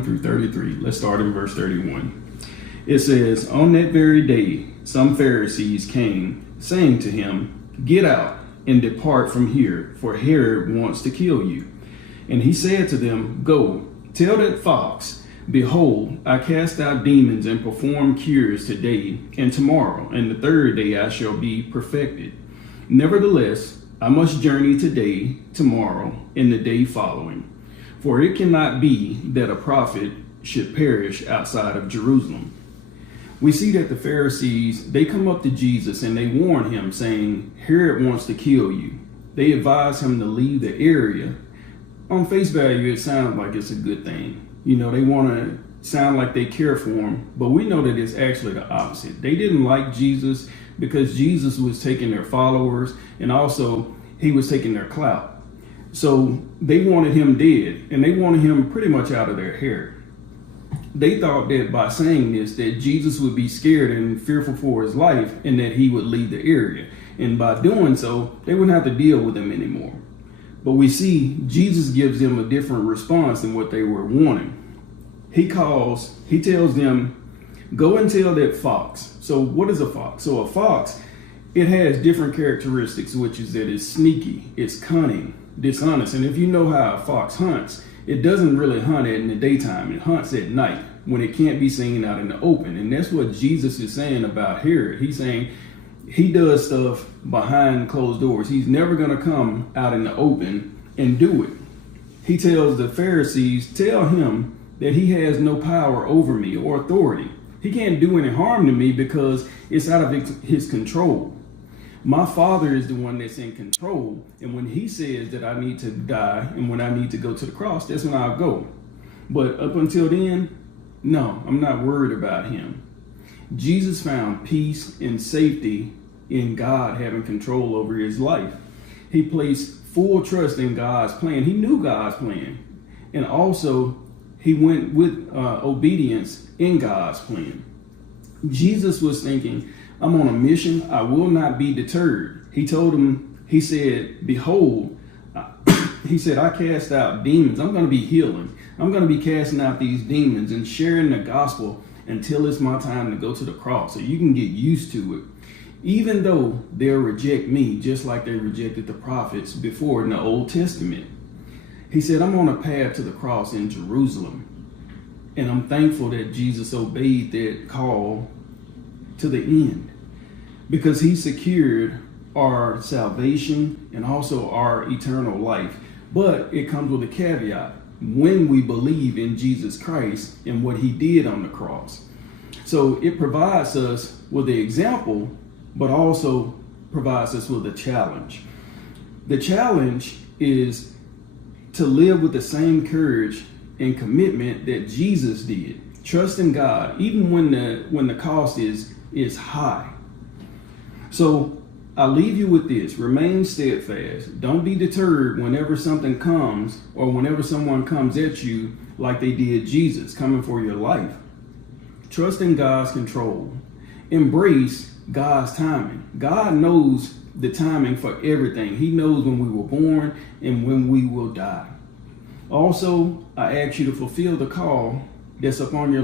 31 through 33. Let's start in verse 31. It says, "On that very day, some Pharisees came, saying to him, 'Get out and depart from here, for Herod wants to kill you.' And he said to them, 'Go, tell that fox, behold, I cast out demons and perform cures today and tomorrow, and the third day I shall be perfected. Nevertheless, I must journey today, tomorrow, and the day following. For it cannot be that a prophet should perish outside of Jerusalem.'" We see that the Pharisees, they come up to Jesus and they warn him, saying, "Herod wants to kill you." They advise him to leave the area. On face value, it sounds like it's a good thing. They want to sound like they care for him, but we know that it's actually the opposite. They didn't like Jesus because Jesus was taking their followers, and also he was taking their clout. So they wanted him dead, and they wanted him pretty much out of their hair. They thought that by saying this, that Jesus would be scared and fearful for his life, and that he would leave the area. And by doing so, they wouldn't have to deal with him anymore. But we see Jesus gives them a different response than what they were wanting. He tells them, "Go and tell that fox." So what is a fox? So a fox, it has different characteristics, which is that it's sneaky, it's cunning, dishonest. And if you know how a fox hunts, it doesn't really hunt in the daytime. It hunts at night when it can't be seen out in the open. And that's what Jesus is saying about Herod. He's saying he does stuff behind closed doors. He's never going to come out in the open and do it. He tells the Pharisees, tell him that he has no power over me or authority. He can't do any harm to me because it's out of his control. My Father is the one that's in control. And when he says that I need to die and when I need to go to the cross, that's when I'll go. But up until then, no, I'm not worried about him. Jesus found peace and safety in God having control over his life. He placed full trust in God's plan. He knew God's plan. And also, he went with obedience in God's plan. Jesus was thinking, I'm on a mission. I will not be deterred. He said, behold, I cast out demons. I'm going to be healing. I'm going to be casting out these demons and sharing the gospel until it's my time to go to the cross. So you can get used to it. Even though they'll reject me, just like they rejected the prophets before in the Old Testament. He said, I'm on a path to the cross in Jerusalem. And I'm thankful that Jesus obeyed that call to the end, because he secured our salvation and also our eternal life. But it comes with a caveat: when we believe in Jesus Christ and what he did on the cross. So it provides us with the example, but also provides us with a challenge. The challenge is to live with the same courage and commitment that Jesus did. Trust in God, even when the cost is high. So I'll leave you with this: remain steadfast. Don't be deterred whenever something comes or whenever someone comes at you like they did Jesus, coming for your life. Trust in God's control. Embrace God's timing. God knows the timing for everything. He knows when we were born and when we will die. Also, I ask you to fulfill the call that's upon your life.